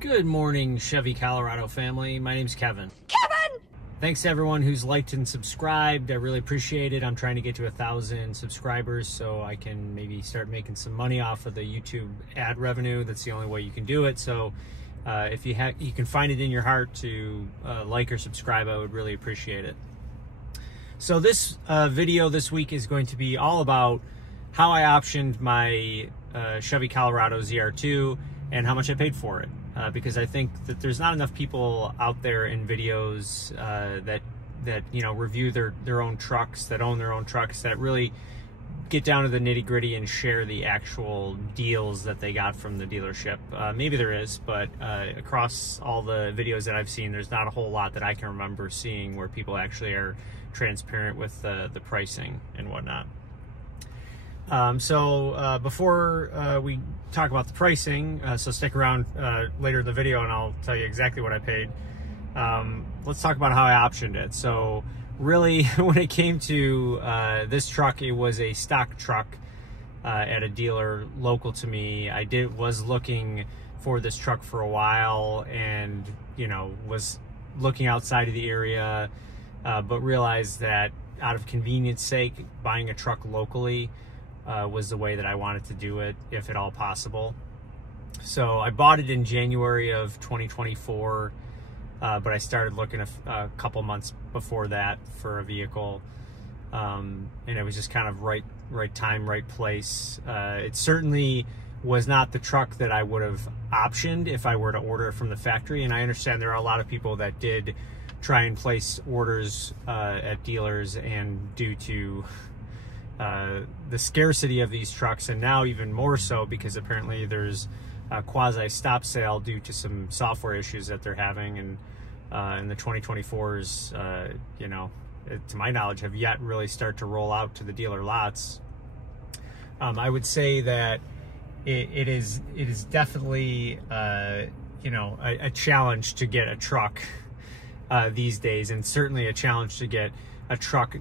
Good morning, Chevy Colorado family. My name's Kevin. Kevin! Thanks to everyone who's liked and subscribed. I really appreciate it. I'm trying to get to 1,000 subscribers so I can maybe start making some money off of the YouTube ad revenue. That's the only way you can do it. So if you can find it in your heart to like or subscribe, I would really appreciate it. So this video this week is going to be all about how I optioned my Chevy Colorado ZR2 and how much I paid for it. Because I think that there's not enough people out there in videos that you know, review their own trucks, that own their own trucks, that really get down to the nitty-gritty and share the actual deals that they got from the dealership. Maybe there is, but across all the videos that I've seen, there's not a whole lot that I can remember seeing where people actually are transparent with the pricing and whatnot. Before we talk about the pricing, so stick around later in the video and I'll tell you exactly what I paid. Let's talk about how I optioned it. So really, when it came to this truck, it was a stock truck at a dealer local to me. I was looking for this truck for a while and, you know, was looking outside of the area, but realized that out of convenience sake, buying a truck locally was the way that I wanted to do it, if at all possible. So I bought it in January of 2024, but I started looking a couple months before that for a vehicle, and it was just kind of right time, right place. It certainly was not the truck that I would have optioned if I were to order it from the factory, and I understand there are a lot of people that did try and place orders at dealers, and due to the scarcity of these trucks, and now even more so because apparently there's a quasi stop sale due to some software issues that they're having, and the 2024s, you know, to my knowledge, have yet really start to roll out to the dealer lots. I would say that it is definitely you know, a challenge to get a truck these days, and certainly a challenge to get a truck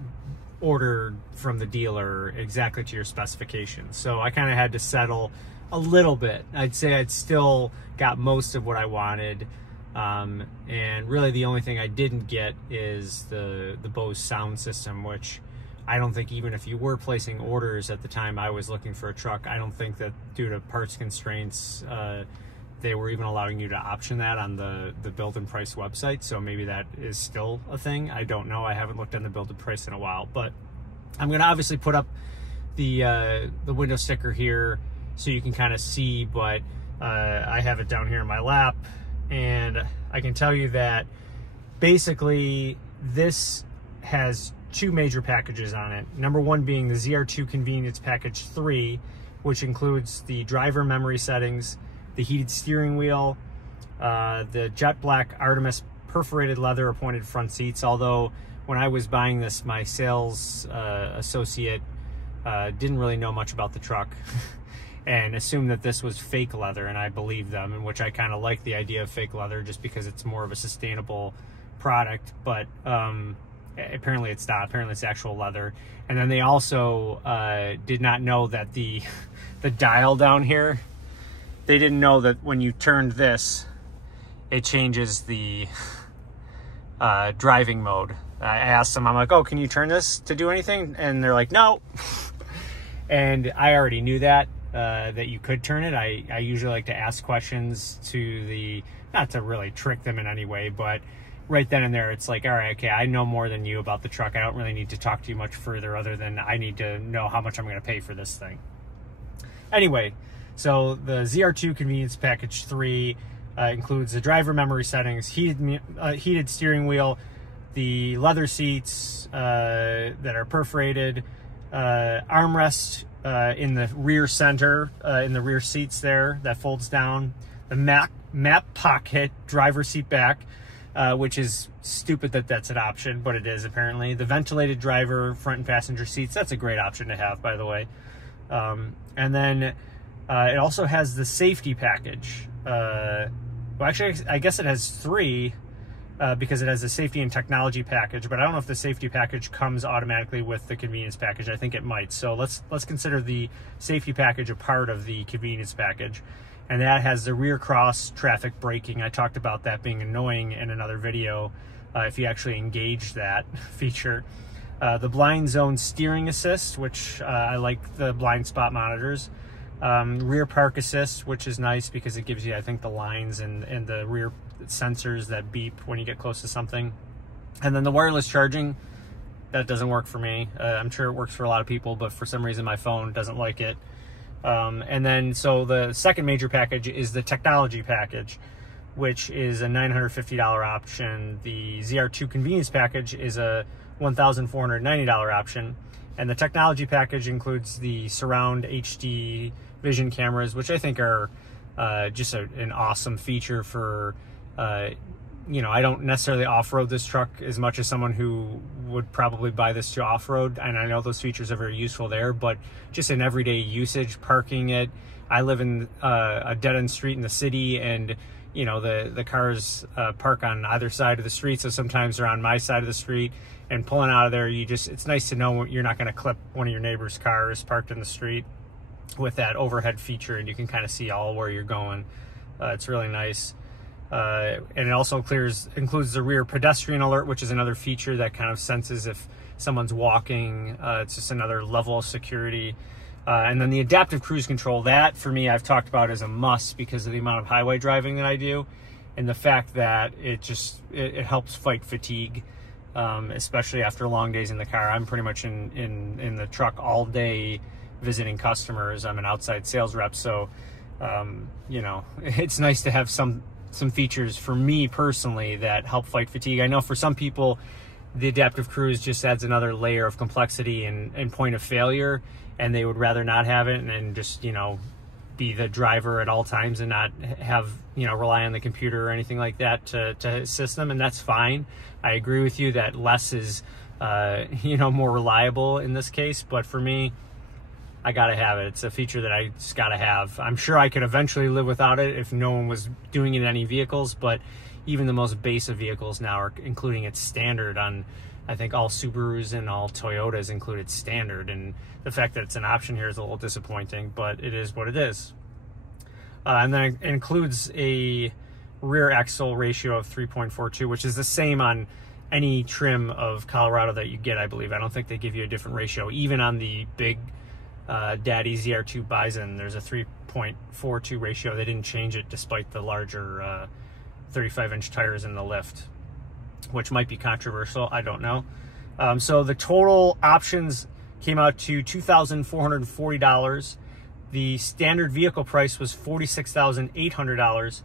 ordered from the dealer exactly to your specifications. So I kind of had to settle a little bit. I'd say I'd still got most of what I wanted, and really the only thing I didn't get is the Bose sound system, which I don't think, even if you were placing orders at the time I was looking for a truck, I don't think that due to parts constraints they were even allowing you to option that on the build and price website. So maybe that is still a thing. I don't know. I haven't looked on the build and price in a while, but I'm going to obviously put up the window sticker here so you can kind of see, but I have it down here in my lap, and I can tell you that basically this has two major packages on it. Number one being the ZR2 Convenience Package 3, which includes the driver memory settings, the heated steering wheel, the jet black Artemis perforated leather appointed front seats. Although when I was buying this, my sales associate didn't really know much about the truck and assumed that this was fake leather, and I believed them, in which I kind of like the idea of fake leather just because it's more of a sustainable product, but apparently it's not. Apparently it's actual leather. And then they also did not know that the dial down here, they didn't know that when you turned this, it changes the driving mode. I asked them, I'm like, oh, can you turn this to do anything? And they're like, no. And I already knew that you could turn it. I usually like to ask questions to not to really trick them in any way, but right then and there, it's like, all right, okay, I know more than you about the truck. I don't really need to talk to you much further other than I need to know how much I'm going to pay for this thing. Anyway, so the ZR2 Convenience Package 3 includes the driver memory settings, heated steering wheel, the leather seats that are perforated, armrest in the rear center, in the rear seats there that folds down, the map pocket driver seat back, which is stupid that that's an option, but it is apparently. The ventilated driver front and passenger seats, that's a great option to have, by the way. And then it also has the safety package. Well, actually, I guess it has three because it has the safety and technology package, but I don't know if the safety package comes automatically with the convenience package. I think it might. So let's consider the safety package a part of the convenience package. and that has the rear cross traffic braking. I talked about that being annoying in another video if you actually engage that feature. The blind zone steering assist, which I like the blind spot monitors. Rear park assist, which is nice because it gives you, I think, the lines and the rear sensors that beep when you get close to something. And then the wireless charging, that doesn't work for me. I'm sure it works for a lot of people, but for some reason my phone doesn't like it. And then, so the second major package is the technology package, which is a $950 option. The ZR2 convenience package is a $1,490 option. And the technology package includes the surround HD vision cameras, which I think are just an awesome feature for, you know, I don't necessarily off-road this truck as much as someone who would probably buy this to off-road, and I know those features are very useful there, but just in everyday usage, parking it. I live in a dead-end street in the city, and you know, the cars park on either side of the street, so sometimes they're on my side of the street, and pulling out of there, it's nice to know you're not going to clip one of your neighbor's cars parked in the street with that overhead feature, and you can kind of see all where you're going. It's really nice. And it also includes the rear pedestrian alert, which is another feature that kind of senses if someone's walking. It's just another level of security. And then the adaptive cruise control, that for me I've talked about as a must because of the amount of highway driving that I do, and the fact that it helps fight fatigue, especially after long days in the car. I'm pretty much in the truck all day visiting customers. I'm an outside sales rep, so you know, it's nice to have some features for me personally that help fight fatigue. I know for some people the adaptive cruise just adds another layer of complexity and point of failure, and they would rather not have it and just, you know, be the driver at all times and not have, you know, rely on the computer or anything like that to assist them, and that's fine. I agree with you that less is you know, more reliable in this case, but for me, I gotta have it. It's a feature that I just gotta have. I'm sure I could eventually live without it if no one was doing it in any vehicles, but even the most base of vehicles now are including it standard on, I think all Subarus and all Toyotas include it standard, and the fact that it's an option here is a little disappointing, but it is what it is. And then it includes a rear axle ratio of 3.42, which is the same on any trim of Colorado that you get, I believe. I don't think they give you a different ratio. Even on the big Daddy ZR2 Bison, there's a 3.42 ratio. They didn't change it despite the larger 35-inch tires in the lift, which might be controversial. I don't know. So the total options came out to $2,440. The standard vehicle price was $46,800,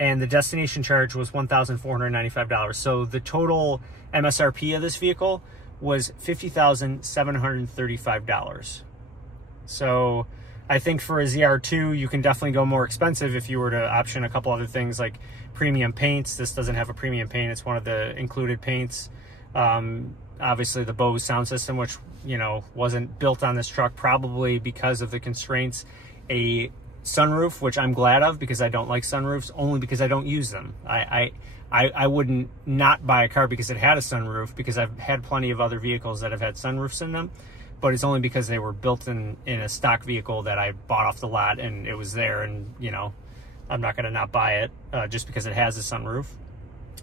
and the destination charge was $1,495. So the total MSRP of this vehicle was $50,735. So I think for a ZR2, you can definitely go more expensive if you were to option a couple other things like premium paints. This doesn't have a premium paint. It's one of the included paints. Obviously the Bose sound system, which, you know, wasn't built on this truck probably because of the constraints. A sunroof, which I'm glad of because I don't like sunroofs, only because I don't use them. I wouldn't not buy a car because it had a sunroof, because I've had plenty of other vehicles that have had sunroofs in them, but it's only because they were built in a stock vehicle that I bought off the lot and it was there, and, you know, I'm not going to not buy it just because it has a sunroof.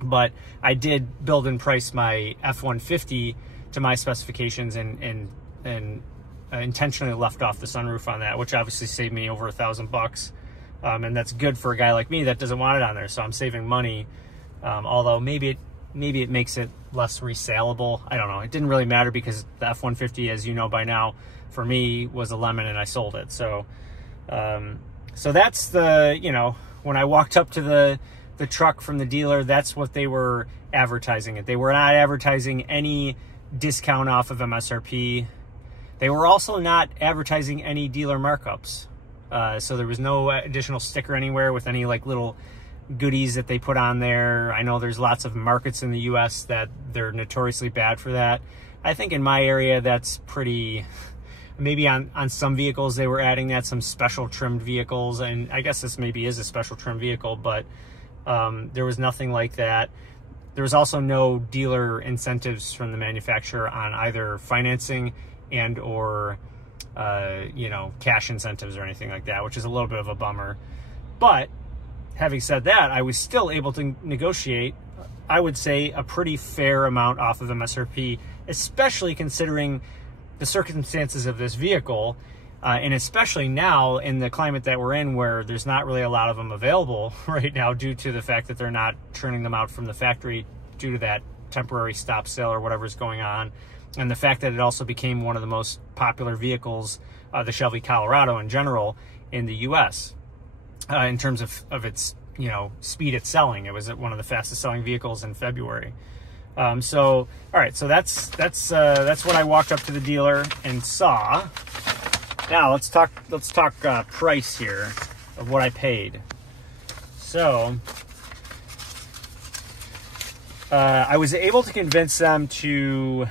But I did build and price my F-150 to my specifications and intentionally left off the sunroof on that, which obviously saved me over $1,000. And that's good for a guy like me that doesn't want it on there, so I'm saving money. Although maybe it makes it less resaleable. I don't know. It didn't really matter because the F-150, as you know by now, for me was a lemon and I sold it. So so that's the, you know, when I walked up to the truck from the dealer, that's what they were advertising it. They were not advertising any discount off of MSRP. They were also not advertising any dealer markups. So there was no additional sticker anywhere with any like little goodies that they put on there. I know there's lots of markets in the US that they're notoriously bad for that. I think in my area that's pretty, maybe on some vehicles they were adding that, some special trimmed vehicles, and I guess this maybe is a special trim vehicle, but there was nothing like that. There was also no dealer incentives from the manufacturer on either financing and or you know, cash incentives or anything like that, which is a little bit of a bummer. But having said that, I was still able to negotiate, I would say, a pretty fair amount off of MSRP, especially considering the circumstances of this vehicle, and especially now in the climate that we're in, where there's not really a lot of them available right now due to the fact that they're not churning them out from the factory due to that temporary stop sale or whatever's going on, and the fact that it also became one of the most popular vehicles, the Chevy Colorado in general, in the U.S. In terms of its, you know, speed at selling. It was one of the fastest selling vehicles in February. So all right, so that's what I walked up to the dealer and saw. Now let's talk price here of what I paid. So I was able to convince them to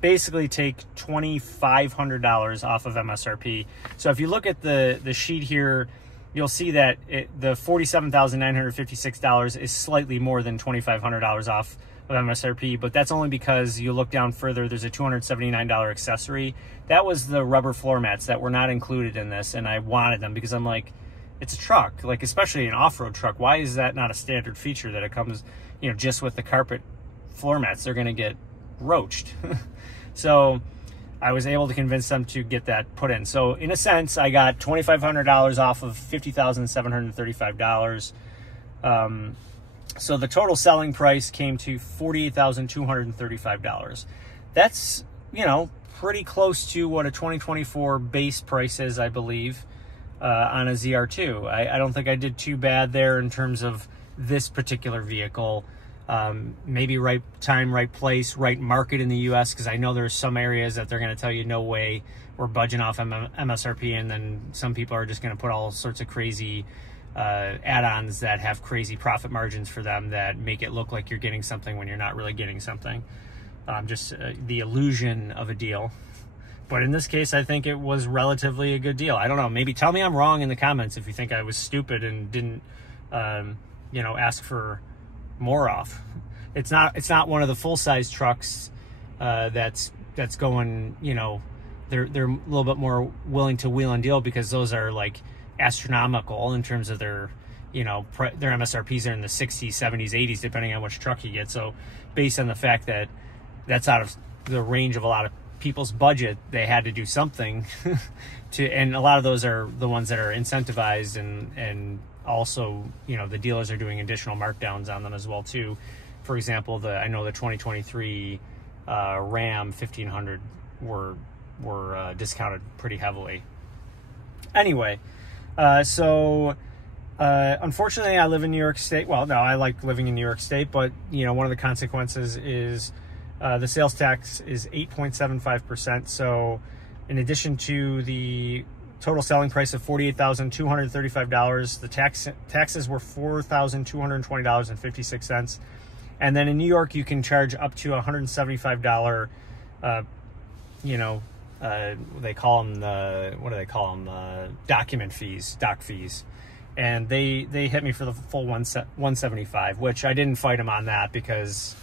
basically take $2,500 off of MSRP. So if you look at the sheet here, you'll see that the $47,956 is slightly more than $2,500 off of MSRP, but that's only because you look down further, there's a $279 accessory. That was the rubber floor mats that were not included in this, and I wanted them because I'm like, it's a truck, like especially an off-road truck. Why is that not a standard feature that it comes, you know, just with the carpet floor mats? They're gonna get roached. So I was able to convince them to get that put in. So in a sense, I got $2,500 off of $50,735. So the total selling price came to $48,235. That's, you know, pretty close to what a 2024 base price is, I believe, on a ZR2. I don't think I did too bad there in terms of this particular vehicle. Maybe right time, right place, right market in the U.S., because I know there's some areas that they're going to tell you, no way, we're budging off MSRP, and then some people are just going to put all sorts of crazy add-ons that have crazy profit margins for them that make it look like you're getting something when you're not really getting something. Just the illusion of a deal. But in this case, I think it was relatively a good deal. I don't know. Maybe tell me I'm wrong in the comments if you think I was stupid and didn't, you know, ask for more off. It's not one of the full-size trucks that's going, you know, they're a little bit more willing to wheel and deal, because those are like astronomical in terms of their, you know, their MSRPs are in the 60s, 70s, 80s, depending on which truck you get. So based on the fact that that's out of the range of a lot of people's budget, they had to do something to, and a lot of those are the ones that are incentivized, and also, you know, the dealers are doing additional markdowns on them as well too. For example, I know the 2023 Ram 1500 were discounted pretty heavily. Anyway, so unfortunately, I live in New York State. Well, no, I like living in New York State, but you know, one of the consequences is the sales tax is 8.75%. So in addition to the total selling price of $48,235, the taxes were $4,220.56. And then in New York, you can charge up to $175, you know, they call them document fees, doc fees. And they hit me for the full $175, which I didn't fight them on that because,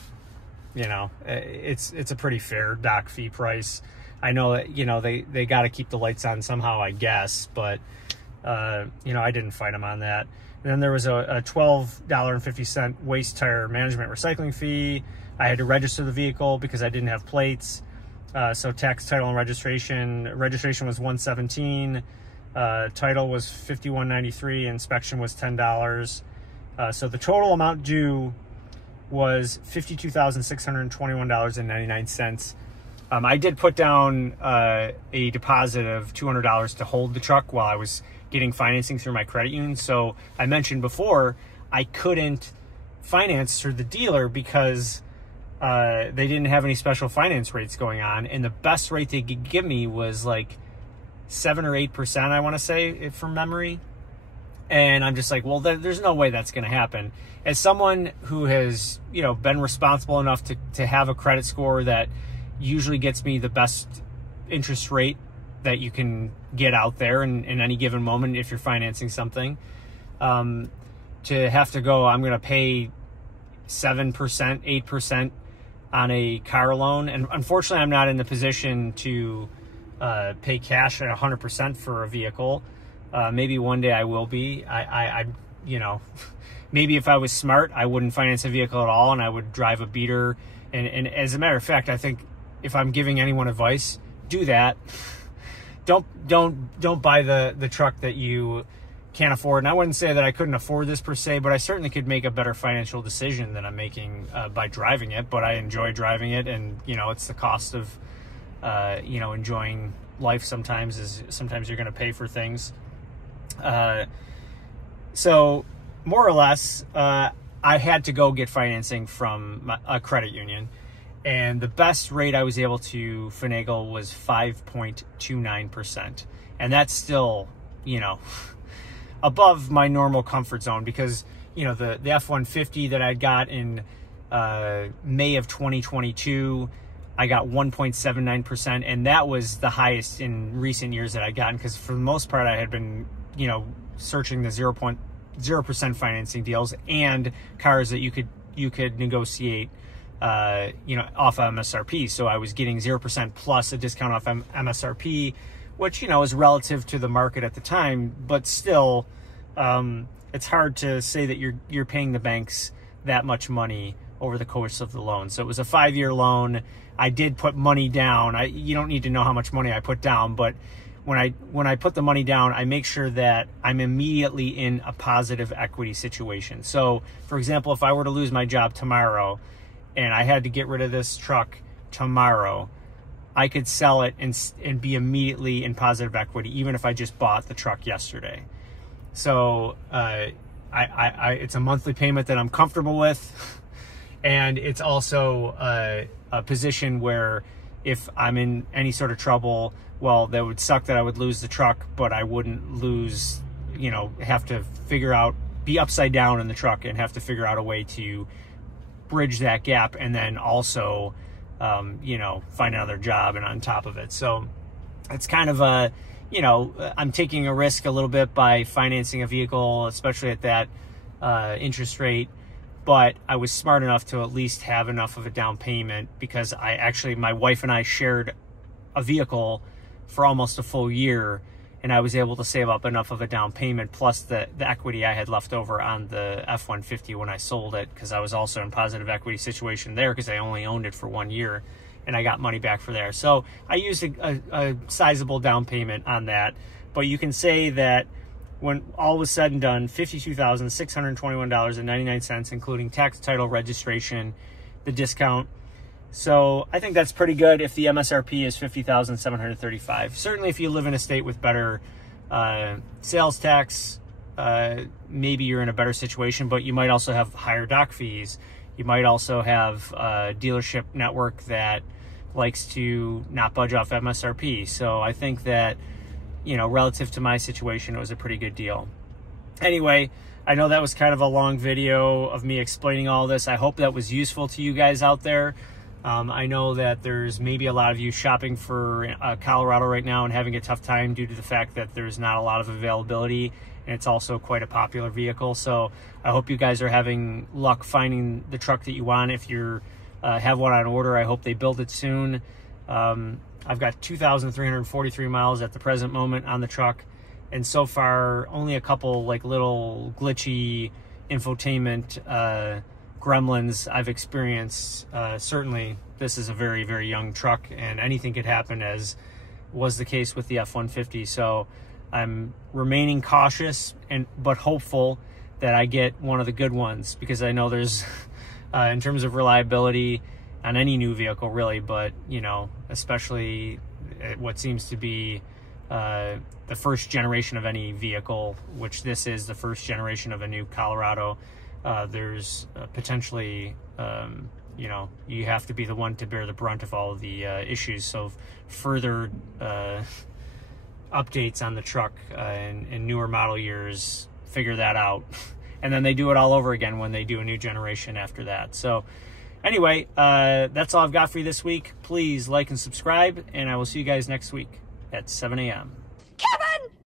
you know, it's a pretty fair doc fee price. I know that, you know, they got to keep the lights on somehow, I guess, but, you know, I didn't fight them on that. And then there was a $12.50 waste tire management recycling fee. I had to register the vehicle because I didn't have plates. So tax, title, and registration was $117. Title was $51.93. Inspection was $10. So the total amount due was $52,621.99. I did put down a deposit of $200 to hold the truck while I was getting financing through my credit union. So I mentioned before, I couldn't finance through the dealer because they didn't have any special finance rates going on. And the best rate they could give me was like 7 or 8%, I want to say, from memory. And I'm just like, well, there's no way that's going to happen. As someone who has, you know, been responsible enough to have a credit score that usually gets me the best interest rate that you can get out there in any given moment if you're financing something, to have to go, I'm going to pay 7%, 8% on a car loan. And unfortunately, I'm not in the position to pay cash at 100% for a vehicle. Maybe one day I will be. You know, maybe if I was smart, I wouldn't finance a vehicle at all, and I would drive a beater. And as a matter of fact, I think if I'm giving anyone advice, do that. Don't buy the truck that you can't afford. And I wouldn't say that I couldn't afford this per se, but I certainly could make a better financial decision than I'm making by driving it. But I enjoy driving it, and you know, it's the cost of you know, enjoying life. Sometimes you're going to pay for things. So more or less, I had to go get financing from a credit union, and the best rate I was able to finagle was 5.29%. And that's still, you know, above my normal comfort zone, because, you know, the F-150 that I got in May of 2022, I got 1.79%, and that was the highest in recent years that I'd gotten, because for the most part I had been, you know, searching the 0% financing deals and cars that you could negotiate, you know, off MSRP. So I was getting 0% plus a discount off MSRP, which, you know, is relative to the market at the time, but still, it's hard to say that you're paying the banks that much money over the course of the loan. So it was a 5-year loan. I did put money down. You don't need to know how much money I put down, but when I put the money down, I make sure that I'm immediately in a positive equity situation. So, for example, if I were to lose my job tomorrow and I had to get rid of this truck tomorrow, I could sell it and be immediately in positive equity, even if I just bought the truck yesterday. So it's a monthly payment that I'm comfortable with, and it's also a position where if I'm in any sort of trouble, well, that would suck that I would lose the truck, but I wouldn't lose, you know, have to figure out, be upside down in the truck and have to figure out a way to bridge that gap, and then also, you know, find another job and on top of it. So it's kind of a, you know, I'm taking a risk a little bit by financing a vehicle, especially at that interest rate. But I was smart enough to at least have enough of a down payment, because my wife and I shared a vehicle for almost a full year, and I was able to save up enough of a down payment plus the equity I had left over on the F-150 when I sold it, because I was also in positive equity situation there because I only owned it for 1 year, and I got money back for there. So I used a sizable down payment on that. But you can say that when all was said and done, $52,621.99, including tax, title, registration, the discount. So I think that's pretty good if the MSRP is $50,735. Certainly if you live in a state with better sales tax, maybe you're in a better situation, but you might also have higher doc fees. You might also have a dealership network that likes to not budge off MSRP. So I think that, you know, relative to my situation, it was a pretty good deal. Anyway, I know that was kind of a long video of me explaining all this. I hope that was useful to you guys out there. I know that there's maybe a lot of you shopping for Colorado right now and having a tough time due to the fact that there's not a lot of availability, and it's also quite a popular vehicle. So I hope you guys are having luck finding the truck that you want. If you have one on order, I hope they build it soon. I've got 2,343 miles at the present moment on the truck, and so far only a couple like little glitchy infotainment gremlins I've experienced. Certainly this is a very, very young truck, and anything could happen, as was the case with the F-150. So I'm remaining cautious but hopeful that I get one of the good ones, because I know there's in terms of reliability on any new vehicle really, but you know, especially what seems to be the first generation of any vehicle, which this is the first generation of a new Colorado. There's potentially, you know, you have to be the one to bear the brunt of all of the issues. So further updates on the truck in newer model years figure that out. And then they do it all over again when they do a new generation after that. So anyway, that's all I've got for you this week. Please like and subscribe, and I will see you guys next week at 7 a.m.